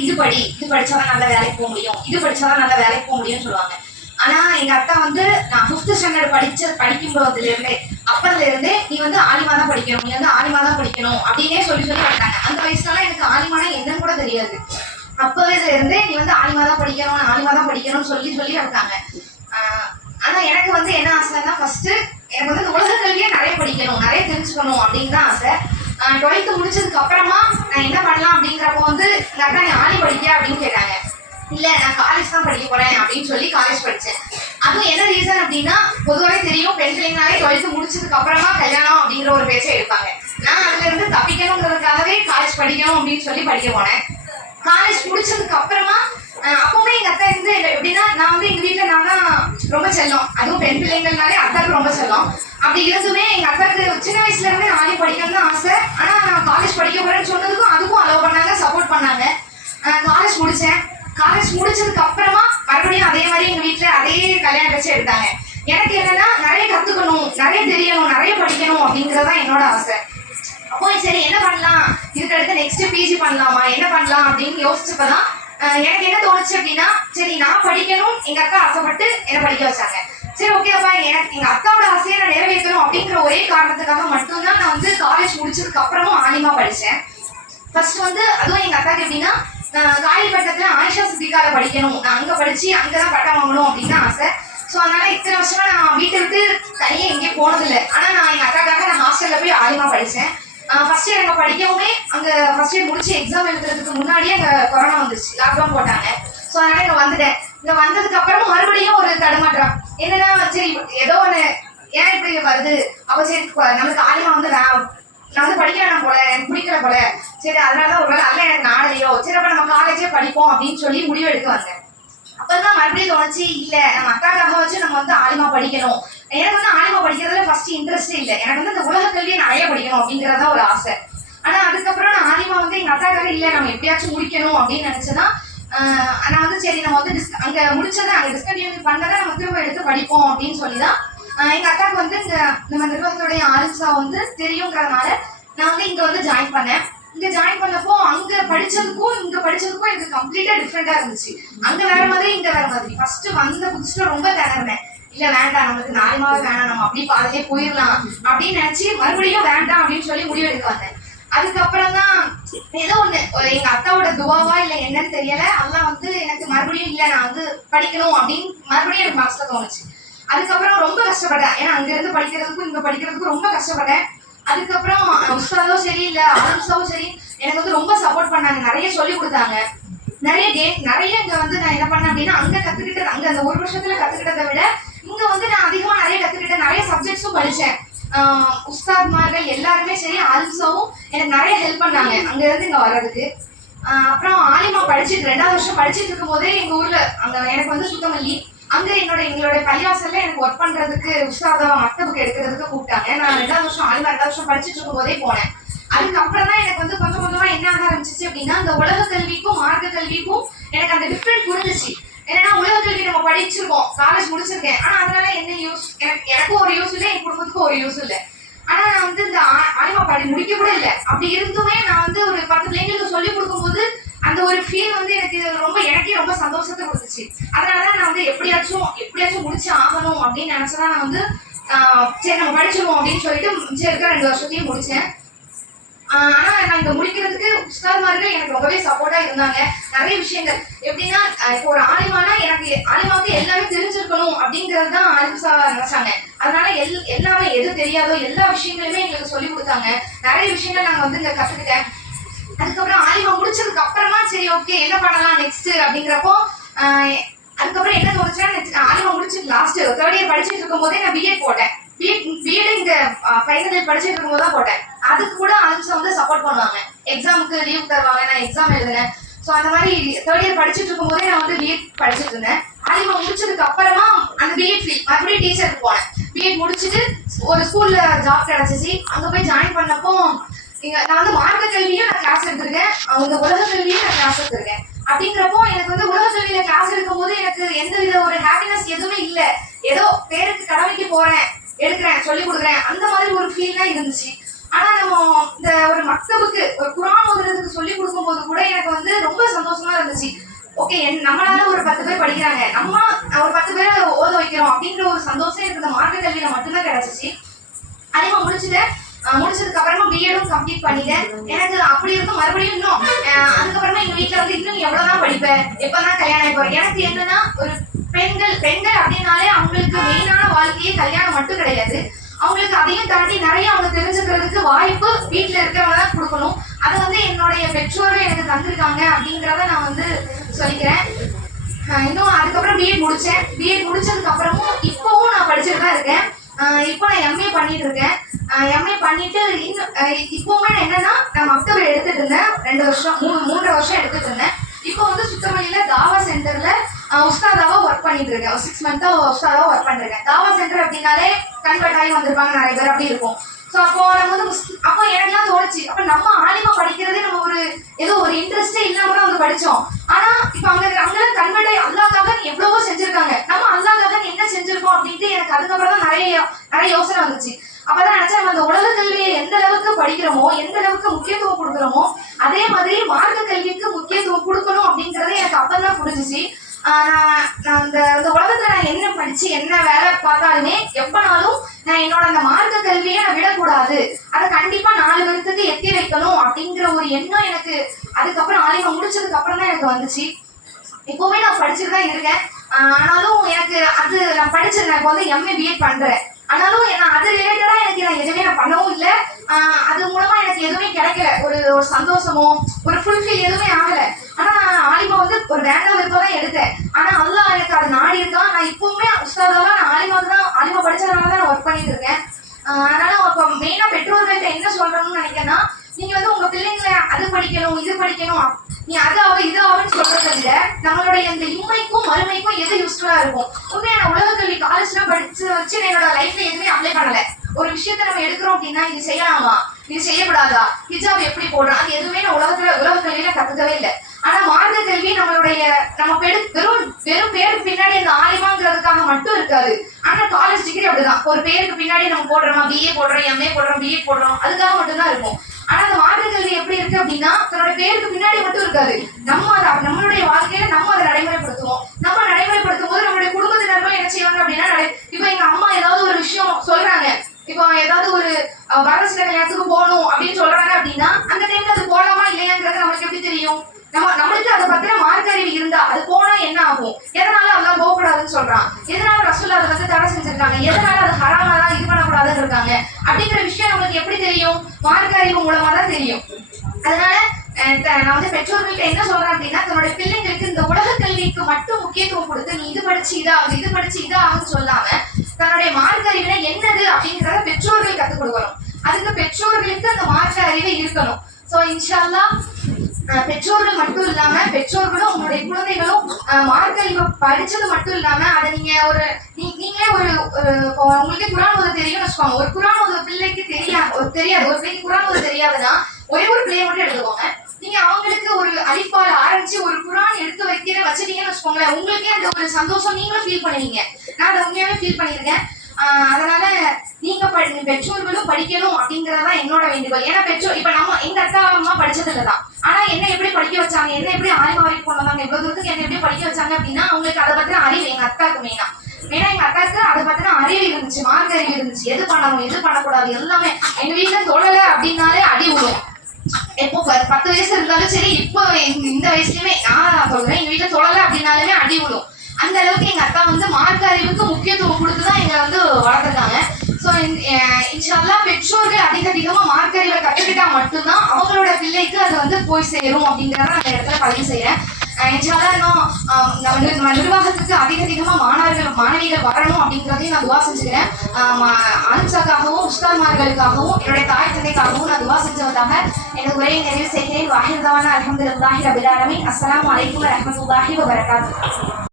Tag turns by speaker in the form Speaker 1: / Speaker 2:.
Speaker 1: இது படி இது படிச்சாதான் நல்ல வேலைக்கு போக முடியும் இது படிச்சாதான் நல்ல வேலைக்கு போக முடியும்னு சொல்லுவாங்க. ஆனா எங்க அத்தா வந்து நான் ஃபிஃப்த் ஸ்டாண்டர்ட் படிச்ச படிக்கும் போதுல இருந்தே அப்பதுல இருந்தே நீ வந்து ஆலிமா தான் படிக்கணும் நீ வந்து ஆலிமா தான் படிக்கணும் அப்படின்னே சொல்லி சொல்லி வந்தாங்க அந்த வயசுலலாம் எனக்கு ஆலிமானா என்னன்னு கூட தெரியாது. அப்பவே இருந்தே நீ வந்து ஆலிமா தான் படிக்கணும் ஆலிமா தான் படிக்கணும்னு சொல்லி சொல்லி வந்தாங்க ஆனா எனக்கு வந்து என்ன ஆசைன்னா ஃபர்ஸ்ட் எனக்கு வந்து உலக கல்வியை நிறைய படிக்கணும் நிறைய தெரிஞ்சுக்கணும் அப்படின்னு தான் ஆசை. டுவெல்த்து முடிச்சதுக்கு அப்புறமா நான் என்ன பண்ணலாம் அப்படிங்கிறப்போ வந்து எங்க நீ ஆலி படிக்க அப்படின்னு கேட்டாங்க. இல்லை நான் காலேஜ் தான் படிக்க போகிறேன் அப்படின்னு சொல்லி காலேஜ் படித்தேன் அதுவும் என்ன ரீசன் அப்படின்னா பொதுவாகவே தெரியும் பெண் பிள்ளைங்கனாலே டுவெல்த்து முடிச்சதுக்கு அப்புறமா கல்யாணம் அப்படிங்கிற ஒரு பேச்சை எடுப்பாங்க. நான் அதுலேருந்து தப்பிக்கணுங்கிறதுக்காகவே காலேஜ் படிக்கணும் அப்படின்னு சொல்லி படிக்க போனேன். காலேஜ் முடிச்சதுக்கு அப்புறமா அப்பவுமே எங்க அத்தா இருந்து எப்படின்னா நான் வந்து எங்க வீட்டுல நான் தான் ரொம்ப செல்லம். அதுவும் பெண் பிள்ளைங்கள்னாலே அத்தாக்கு ரொம்ப செல்லம். அப்படி இருந்துமே எங்க அத்தாக்கு சின்ன வயசுல இருந்து நானே படிக்கணும்னு ஆசை. ஆனா நான் காலேஜ் படிக்க போறேன்னு சொன்னதுக்கும் அதுக்கும் அலோவ் பண்ணாங்க சப்போர்ட் பண்ணாங்க. காலேஜ் முடிச்சேன். காலேஜ் முடிச்சதுக்கு அப்புறமா மறுபடியும் அதே மாதிரி எங்க வீட்டுல அதே கல்யாணம் வச்சு எடுத்தாங்க. எனக்கு என்னன்னா நிறைய கத்துக்கணும் நிறைய தெரியணும் நிறைய படிக்கணும் அப்படிங்கறதா என்னோட ஆசை. அப்போ சரி என்ன பண்ணலாம்? இதுக்கடுத்து நெக்ஸ்ட் பிஜி பண்ணலாமா? என்ன பண்ணலாம்? அப்படின்னு யோசிச்சப்பதான் எனக்கு என்ன தோணுச்சு அப்படின்னா சரி நான் படிக்கணும் எங்க அக்கா ஆசைப்பட்டு என்ன படிக்க வச்சாங்க. சரி ஓகே அப்பா எனக்கு எங்க அக்காவோட ஆசையை நான் நிறைவேற்றணும் அப்படிங்கிற ஒரே காரணத்துக்காக மட்டும்தான் நான் வந்து காலேஜ் முடிச்சதுக்கு அப்புறமும் ஆலிமா படிச்சேன். ஃபர்ஸ்ட் வந்து அதுவும் எங்க அக்காக்கு எப்படின்னா நான் காயல்பட்டத்துல ஆயிஷா சித்திகால படிக்கணும். நான் அங்க படிச்சு அங்கதான் பட்டம் வாங்கணும் அப்படின்னு தான் ஆசை. ஸோ அதனால இத்தனை வருஷமா நான் வீட்டை விட்டு தனியா எங்கேயும் போனதில்லை. ஆனா நான் எங்க அக்காக்காக நான் ஹாஸ்டல்ல போய் ஆலிமா படிச்சேன். ஃபர்ஸ்ட் இயர் அங்கே படிக்கவுமே அங்கே ஃபர்ஸ்ட் இயர் முடிச்சு எக்ஸாம் எழுதுறதுக்கு முன்னாடியே அங்கே கொரோனா வந்துருச்சு. லாக்டவுன் போட்டாங்க. ஸோ அதனால இங்கே வந்துட்டேன். இங்கே வந்ததுக்கு அப்புறம் மறுபடியும் ஒரு தடுமாற்றம். என்னன்னா சரி ஏதோ ஒன்று ஏன் இப்படி வருது? அப்போ சரி நமக்கு ஆலிமா வந்து நான் நான் வந்து படிக்க வேணாம் போல எனக்கு பிடிக்கல போல. சரி அதனாலதான் ஒரு வேலை அல்ல எனக்கு நாடலையோ. சரி அப்போ நம்ம காலேஜே படிப்போம் அப்படின்னு சொல்லி முடிவு எடுக்க வந்தேன். அப்பதான் மறுபடியும் தோணுச்சு இல்ல நம்ம அக்காக்காக வச்சு நம்ம வந்து ஆலிமா படிக்கணும். எனக்கு வந்து ஆலிமா படிக்கிறதுல ஃபர்ஸ்ட் இன்ட்ரெஸ்டே இல்லை. எனக்கு வந்து இந்த உலக கல்வியை நிறைய படிக்கணும் அப்படிங்கறதா ஒரு ஆசை. ஆனா அதுக்கப்புறம் நான் ஆலிமா வந்து எங்க அக்காக்காக இல்ல நம்ம எப்படியாச்சும் முடிக்கணும் அப்படின்னு நினைச்சுதான் நான் வந்து சரி நம்ம வந்து டிஸ்க அங்க முடிச்சதை அங்க டிஸ்கண்டினியூ பண்ணதை நம்ம திரும்ப எடுத்து படிப்போம் அப்படின்னு சொல்லிதான் எங்க அக்காவுக்கு வந்து இந்த நம்ம நிர்வாகத்துடைய ஆலிசா வந்து தெரியுங்கிறதுனால நான் வந்து இங்க வந்து ஜாயின் பண்ணேன். இங்க ஜாயின் பண்ணப்போ அங்க படிச்சதுக்கும் இங்க படிச்சதுக்கும் எனக்கு கம்ப்ளீட்டா டிஃப்ரெண்டா இருந்துச்சு. அங்க வேற மாதிரி இங்க வேற மாதிரி. ஃபர்ஸ்ட் வந்த புதுசுல ரொம்ப திணறினேன். இல்ல வேண்டாம் நமக்கு நாயமாவே மாதம் வேணாம் நம்ம அப்படி பாதிலே போயிடலாம் அப்படின்னு நினைச்சு மறுபடியும் வேண்டாம் அப்படின்னு சொல்லி முடிவெடுக்க வந்தேன். அதுக்கப்புறம் தான் ஏதோ ஒண்ணு எங்க அத்தாவோட துவாவா இல்ல என்னன்னு தெரியல அதெல்லாம் வந்து எனக்கு மறுபடியும் இல்ல நான் வந்து படிக்கணும் அப்படின்னு மறுபடியும் எனக்கு மனசுல தோணுச்சு. அதுக்கப்புறம் ரொம்ப கஷ்டப்பட்டேன். ஏன்னா அங்க இருந்து படிக்கிறதுக்கும் இங்க படிக்கிறதுக்கும் ரொம்ப கஷ்டப்பட்டேன். அதுக்கப்புறம் உஸ்தாதும் சரி இல்ல ஆலம்சாவும் சரி எனக்கு வந்து ரொம்ப சப்போர்ட் பண்ணாங்க. நிறைய சொல்லி கொடுத்தாங்க. நிறைய கேம் நிறைய இங்க வந்து நான் என்ன பண்ணேன் அப்படின்னா அங்க கத்துக்கிட்டது அங்க அந்த ஒரு வருஷத்துல கத்துக்கிட்டதை விட இங்க வந்து நான் அதிகமா நிறைய கத்துக்கிட்டேன். நிறைய சப்ஜெக்ட்ஸும் படிச்சேன். உஸ்தாத் உஸ்தாத்மார்கள் எல்லாருமே சரி ஆல்சாவும் எனக்கு நிறைய ஹெல்ப் பண்ணாங்க. அங்க இருந்து இங்க வர்றதுக்கு. அப்புறம் ஆலிமா படிச்சுட்டு ரெண்டாவது வருஷம் படிச்சுட்டு இருக்கும் போதே எங்க ஊர்ல அங்க எனக்கு வந்து சுத்தமல்லி அங்க என்னோட எங்களோட பள்ளிவாசல்ல எனக்கு ஒர்க் பண்றதுக்கு உஸ்தாதா மக்தபுக்கு எடுக்கிறதுக்கு கூப்பிட்டாங்க. நான் ரெண்டாவது வருஷம் ஆலிமா ரெண்டாவது வருஷம் படிச்சுட்டு இருக்கும் போதே போனேன். அதுக்கப்புறம் தான் எனக்கு வந்து கொஞ்சம் கொஞ்சமா என்ன ஆக ஆரம்பிச்சிச்சு அப்படின்னா அந்த உலக கல்விக்கும் மார்க்க கல்விக்கும் எனக்கு அந்த டிஃப்ரெண்ட் புரிஞ்சிச்சு. ஏன்னா உலக கல்வி நம்ம படிச்சிருக்கோம் காலேஜ் முடிச்சிருக்கேன். ஆனா அதனால என்ன யூஸ் எனக்கு எனக்கும் ஒரு யூஸ் இல்லை என் குடும்பத்துக்கும் ஒரு யூஸ் இல்லை. ஆனா நான் வந்து இந்த ஆ- ஆலிமா படி முடிக்க கூட இல்லை. அப்படி இருந்துமே நான் வந்து ஒரு பத்து பிள்ளைங்களுக்கு சொல்லி கொடுக்கும்போது அந்த ஒரு ஃபீல் வந்து எனக்கு ரொம்ப எனக்கே ரொம்ப சந்தோஷத்தை கொடுத்துச்சு. அதனாலதான் நான் வந்து எப்படியாச்சும் எப்படியாச்சும் முடிச்சு ஆகணும் அப்படின்னு நினைச்சதான் நான் வந்து சரி நம்ம படிச்சிருவோம் அப்படின்னு சொல்லிட்டு மிச்சம் இருக்கிற ரெண்டு வருஷத்தையும் முடிச்சேன். ஆனால் ஆனா நான் இங்க முடிக்கிறதுக்கு உஸ்தாத்மார்கள் எனக்கு ரொம்பவே சப்போர்ட்டா இருந்தாங்க. நிறைய விஷயங்கள். எப்படின்னா இப்போ ஒரு ஆலிமானா எனக்கு ஆலிமாவுக்கு எல்லாமே தெரிஞ்சிருக்கணும் அப்படிங்கிறது தான் ஆலிம்சா நினைச்சாங்க. அதனால எல் எல்லாமே எது தெரியாதோ எல்லா விஷயங்களுமே எங்களுக்கு சொல்லி கொடுத்தாங்க. நிறைய விஷயங்கள் நாங்க வந்து இங்க கத்துக்கிட்டேன். அதுக்கப்புறம் ஆலிமா முடிச்சதுக்கு அப்புறமா சரி ஓகே என்ன பண்ணலாம் நெக்ஸ்ட் அப்படிங்கிறப்போ அதுக்கப்புறம் என்ன தோணுச்சுன்னா next ஆலிமா முடிச்சு லாஸ்ட் தேர்ட் இயர் படிச்சுட்டு இருக்கும் போதே நான் பிஎட் போட்டேன். பிஎட் பிஎட் இங்க ஃபைனல் இயர் படிச்சுட்டு இருக்கும் போது தான் போட்டேன். அதுக்கு கூட ஆலிம்சா வந்து சப்போர்ட் பண்ணுவாங்க. எக்ஸாமுக்கு லீவ் தருவாங்க நான் எக்ஸாம் எழுதினேன். ஸோ அந்த மாதிரி தேர்ட் இயர் படிச்சுட்டு இருக்கும் போதே நான் வந்து பிஎட் படிச்சுட்டு இருந்தேன். ஆலிமா முடிச்சதுக்கு அப்புறமா அந்த பிஎட் ஃபீல் மறுபடியும் டீச்சருக்கு போனேன். பிஎட் முடிச்சுட்டு ஒரு ஸ்கூல்ல ஜாப் கிடைச்சிச்சு. அங்க போய் ஜாயின் பண்ணப்போ இங்க நான் வந்து மார்க்க கல்வியும் நான் கிளாஸ் எடுத்திருக்கேன். அவங்க உலக கல்வியும் நான் கிளாஸ் எடுத்திருக்கேன். அப்படிங்கிறப்போ எனக்கு வந்து உலக கல்வியில கிளாஸ் எடுக்கும் போது எனக்கு எந்த வித ஒரு ஹாப்பினஸ் எதுவுமே இல்ல. ஏதோ பேருக்கு கடமைக்கு போறேன் எடுக்கிறேன் சொல்லி கொடுக்குறேன். அந்த மாதிரி ஒரு ஃபீல் தான் இருந்துச்சு. ஆனா நம்ம இந்த ஒரு மக்தபுக்கு ஒரு குரான் ஓதுறதுக்கு சொல்லி கொடுக்கும்போது கூட எனக்கு வந்து ரொம்ப சந்தோஷமா இருந்துச்சு. ஓகே நம்மளால ஒரு பத்து பேர் படிக்கிறாங்க. நம்ம ஒரு பத்து பேரை ஓத வைக்கிறோம் அப்படின்ற ஒரு சந்தோஷம் எனக்கு இந்த மார்க்க கல்வியில மட்டும்தான் கிடைச்சிச்சு. அதிகமா முடிச்சுட்டேன். முடிச்சதுக்கு அப்புறமா பிஎடும் கம்ப்ளீட் பண்ணிட்டேன். எனக்கு அப்படி இருக்கும் மறுபடியும் இன்னும் அதுக்கப்புறமா எங்க வீட்டுல வந்து இன்னும் எவ்வளவுதான் படிப்பேன் எப்பதான் கல்யாணம் ஆயிப்போம் எனக்கு என்னன்னா ஒரு பெண்கள் பெண்கள் அப்படின்னாலே அவங்களுக்கு மெயினான வாழ்க்கையே கல்யாணம் மட்டும் கிடையாது. அவங்களுக்கு அதையும் தாண்டி நிறைய அவங்க தெரிஞ்சுக்கிறதுக்கு வாய்ப்பு வீட்டுல இருக்கிறவங்க தான் கொடுக்கணும். அதை வந்து என்னுடைய பெற்றோர்கள் எனக்கு தந்திருக்காங்க அப்படிங்கிறத நான் வந்து சொல்லிக்கிறேன். இன்னும் அதுக்கப்புறம் பிஎட் முடிச்சேன். பிஎட் முடிச்சதுக்கு அப்புறமும் இப்போவும் நான் படிச்சுட்டு தான் இருக்கேன். இப்போ நான் எம்ஏ பண்ணிட்டு இருக்கேன். எம்ஏ பண்ணிட்டு இன்னும் இப்போவுமே நான் என்னன்னா நான் மக்தபர் எடுத்துட்டு இருந்தேன். ரெண்டு வருஷம் மூணு மூன்றரை வருஷம் எடுத்துட்டு இருந்தேன். இப்போ வந்து சுத்தமல்லியில தாவா சென்டர்ல உஸ்தாதாவா ஒர்க் பண்ணிட்டு இருக்கேன். சிக்ஸ் மந்த்தா உஸ்தாதாவா ஒர்க் பண்ணிருக்கேன் தாவா சென்டர் அப்படின்னாலே கன்வெர்ட் ஆகி வந்திருப்பாங்க நிறைய பேர். அப்படி இருக்கும். ஸோ அப்போ நம்ம வந்து முஸ்லீம் அப்போ எனக்குலாம் தோணுச்சு. அப்போ நம்ம ஆலிமா படிக்கிறதே நம்ம ஒரு ஏதோ ஒரு இன்ட்ரெஸ்டே இல்லாம தான் வந்து படித்தோம் ஆனா இப்போ அங்க அங்கெல்லாம் கன்வெர்ட் ஆகி அல்லாக்காக எவ்வளவோ செஞ்சிருக்காங்க. நம்ம அல்லாக்காக என்ன செஞ்சிருக்கோம் அப்படின்ட்டு எனக்கு அதுக்கப்புறம் தான் நிறைய நிறைய யோசனை வந்துச்சு. அப்பதான் நினைச்சேன் நம்ம அந்த உலக கல்வியை எந்த அளவுக்கு படிக்கிறோமோ எந்த அளவுக்கு முக்கியத்துவம் கொடுக்குறோமோ அதே மாதிரி மார்க்க கல்விக்கு முக்கியத்துவம் கொடுக்கணும் அப்படிங்கறது எனக்கு அப்பதான் புரிஞ்சிச்சு. ஆஹ் நான் நான் இந்த இந்த உலகத்துல நான் என்ன படிச்சு என்ன வேலை பார்த்தாலுமே எப்பனாலும் நான் என்னோட அந்த மார்க்க கல்வியை நான் விடக்கூடாது. அதை கண்டிப்பா நாலு பேர்த்துக்கு எத்தி வைக்கணும் அப்படிங்கிற ஒரு எண்ணம் எனக்கு அதுக்கப்புறம் ஆலிமா முடிச்சதுக்கு அப்புறம் தான் எனக்கு வந்துச்சு. இப்போவே நான் படிச்சுட்டு தான் இருக்கேன். நான் படிச்சிருந்தேன் இப்போ வந்து எம்ஏ பிஎட் பண்றேன். ஆனாலும் நான் அது ரிலேட்டடா எனக்கு நான் எதுவுமே நான் பண்ணவும் இல்லை. அது மூலமா எனக்கு எதுவுமே கிடைக்கல. ஒரு ஒரு சந்தோஷமோ ஒரு ஃபுல்ஃபில் எதுவுமே ஆகல. ஆனா நான் ஆலிமா வந்து ஒரு ரேண்டம் விருப்பம் தான் எடுத்தேன். ஆனா அதுதான் எனக்கு அது நாடி இருக்கான் நான் இப்பவுமே உஸ்தாதாவா? நான் ஆலிமாவுக்கு தான் ஆலிமா படிச்சதுனால தான் நான் ஒர்க் பண்ணிட்டு இருக்கேன். அதனால இப்போ மெயினா பெற்றோர்கள்ட்ட என்ன சொல்றோம்னு நினைக்கிறேன்னா நீங்க வந்து உங்க பிள்ளைங்களை அது படிக்கணும் இது படிக்கணும் நீ அது அவ இது அவன்னு சொல்றதை விட நம்மளுடைய இந்த இம்மைக்கும் மறுமைக்கும் எது யூஸ்ஃபுல்லா இருக்கும்? உண்மையா நான் உலக கல்வி காலேஜ்ல படிச்சு வச்சு என்னோட லைஃப்ல எதுவுமே அப்ளை பண்ணல. ஒரு விஷயத்த நம்ம எடுக்கிறோம் அப்படின்னா இது செய்யலாமா? இது செய்யக்கூடாதா? ஹிஜாப் எப்படி போடுறோம்? அது எதுவுமே நான் உலகத்துல உலக கல்வியில கத்துக்கவே இல்லை. ஆனா மார்க்க கல்வி நம்மளுடைய நம்ம பெரு வெறும் வெறும் பேருக்கு பின்னாடி அந்த ஆலிமாங்கிறதுக்காக மட்டும் இருக்காது. ஆனா காலேஜ் டிகிரி அப்படிதான். ஒரு பேருக்கு பின்னாடி நம்ம போடுறோமா? பிஏ போடுறோம் எம்ஏ போடுறோம் பிஏ போடுறோம் அதுக்காக மட்டும்தான் இருக்கும். ஆனா அந்த மார்க்க கல்வி எப்படி இருக்கு அப்படின்னா தன்னோட பேருக்கு பின்னாடி மட்டும் இருக்காது நம்ம அதை நம்மளுடைய வாழ்க்கையில நம்ம அதை நடைமுறைப்படுத்துவோம் நம்ம நடைமுறைப்படுத்தும் போது நம்மளுடைய குடும்பத்தினர்களும் என்ன செய்வாங்க அப்படின்னா நடை- இப்போ எங்க அம்மா ஏதாவது ஒரு விஷயம் சொல்றாங்க இப்போ ஏதாவது ஒரு அஹ், வரதட்சணை கல்யாணத்துக்கு போகணும் அப்படின்னு சொல்றாங்க அப்படின்னா அந்த டைம்ல அது போலாமா இல்லையாங்கிறது நம்மளுக்கு எப்படி தெரியும் நம்ம நம்மளுக்கு அதை பத்தின மார்க்க அறிவு இருந்தா அது போனா என்ன ஆகும் எதனால அதெல்லாம் போகக்கூடாதுன்னு சொல்றான். எதனால ரசூல் அதை வந்து தடை செஞ்சிருக்காங்க? எதனால அது ஹராமா தான் இது பண்ணக்கூடாதுன்னு இருக்காங்க? அப்படிங்கிற விஷயம் நம்மளுக்கு எப்படி தெரியும்? மார்க்க அறிவு மூலமா தான் தெரியும். அதனால த- நான் வந்து பெற்றோர்கள்ட்ட என்ன சொல்றேன் அப்படின்னா தன்னோட பிள்ளைங்களுக்கு இந்த உலக கல்விக்கு மட்டும் முக்கியத்துவம் கொடுத்து நீ இது படிச்சு இதாகுது இது படிச்சு இதாகுன்னு சொல்லாம தன்னுடைய மார்க்க அறிவில என்னது? அப்படிங்கிறத பெற்றோர்கள் கத்துக் கொடுக்கணும். அதுக்கு பெற்றோர்களுக்கு அந்த மார்க்க அறிவு இருக்கணும் சோ இன்ஷால்லா பெற்றோர்கள் மட்டும் இல்லாம பெற்றோர்களும் உங்களுடைய குழந்தைகளும் அஹ், மார்க்க படிச்சது மட்டும் இல்லாம அதை நீங்க ஒரு நீங்களே ஒரு உங்களுக்கே குரான் ஓத தெரியும்னு வச்சுக்கோங்க. ஒரு குரான் ஓத பிள்ளைக்கு தெரியாது ஒரு தெரியாது. ஒரு பிள்ளைக்கு குரான் ஓத தெரியாதுன்னா ஒரே ஒரு பிள்ளைய மட்டும் எடுத்துக்கோங்க. நீங்க அவங்களுக்கு ஒரு அழிப்பால் ஆரம்பிச்சு ஒரு குரான் எடுத்து வைக்கிற வச்சிட்டீங்கன்னு வச்சுக்கோங்களேன் உங்களுக்கே அந்த ஒரு சந்தோஷம் நீங்களும் ஃபீல் பண்ணுவீங்க. நான் அதை உண்மையாவே ஃபீல் பண்ணியிருக்கேன். அதனால நீங்க படி பெற்றோர்களும் படிக்கணும் அப்படிங்கறதா என்னோட வேண்டுகோள். ஏன்னா பெற்றோர் இப்ப நம்ம எங்க அக்கா அம்மா படிச்சது இல்லதான் ஆனா என்ன எப்படி படிக்க வச்சாங்க என்ன எப்படி ஆய்வு வரைக்கும் கொண்டு வந்தாங்க இவ்வளவு தூரத்துக்கு என்ன எப்படி படிக்க வச்சாங்க அப்படின்னா அவங்களுக்கு அதை பத்தின அறிவு எங்க அக்காவுக்கு மெயினா ஏன்னா எங்க அக்காவுக்கு அதை பத்தின அறிவு இருந்துச்சு மார்க் அறிவு இருந்துச்சு. எது பண்ணணும் எது பண்ணக்கூடாது எல்லாமே எங்க வீட்டுல தொழல அப்படின்னாலே அடி விழும் எப்போ பத்து வயசு இருந்தாலும் சரி இப்போ இந்த வயசுலயுமே நான் சொல்றேன் எங்க வீட்டுல தொழல அப்படின்னாலுமே அடி விழும் அந்த அளவுக்கு எங்க அக்கா வந்து மார்க்க அறிவுக்கு முக்கியத்துவம் கொடுத்து தான் எங்களை வந்து வளர்த்துருக்காங்க. ஸோ இன்ஷால்லா பெற்றோர்கள் அதிக அதிகமா மார்க்க அறிவை கற்றுக்கிட்டா மட்டும்தான் அவங்களோட பிள்ளைக்கு அது வந்து போய் சேரும் அப்படிங்கிறத அந்த இடத்துல பதிவு செய்யறேன் இன்ஷால்லா இன்னும் நிர்வாகத்துக்கு அதிக அதிகமா மாணவர்கள் மாணவிகள் வரணும் அப்படிங்கிறதையும் நான் துவா செஞ்சுக்கிறேன். ஆஹ் மா- ஆன்சாக்காகவும் உஸ்தான்மார்களுக்காகவும் என்னுடைய தாய் தந்தைக்காகவும் நான் துவா செஞ்சவதாக எனது உரையை நிறைவு செய்கிறேன். வாஹிர்தாவான அலமதுல்லாஹி ரபிலாரமி ஆலமீன். அஸ்ஸலாமு அலைக்கும் வரஹ்மத்துல்லாஹி வபரகாத்துஹு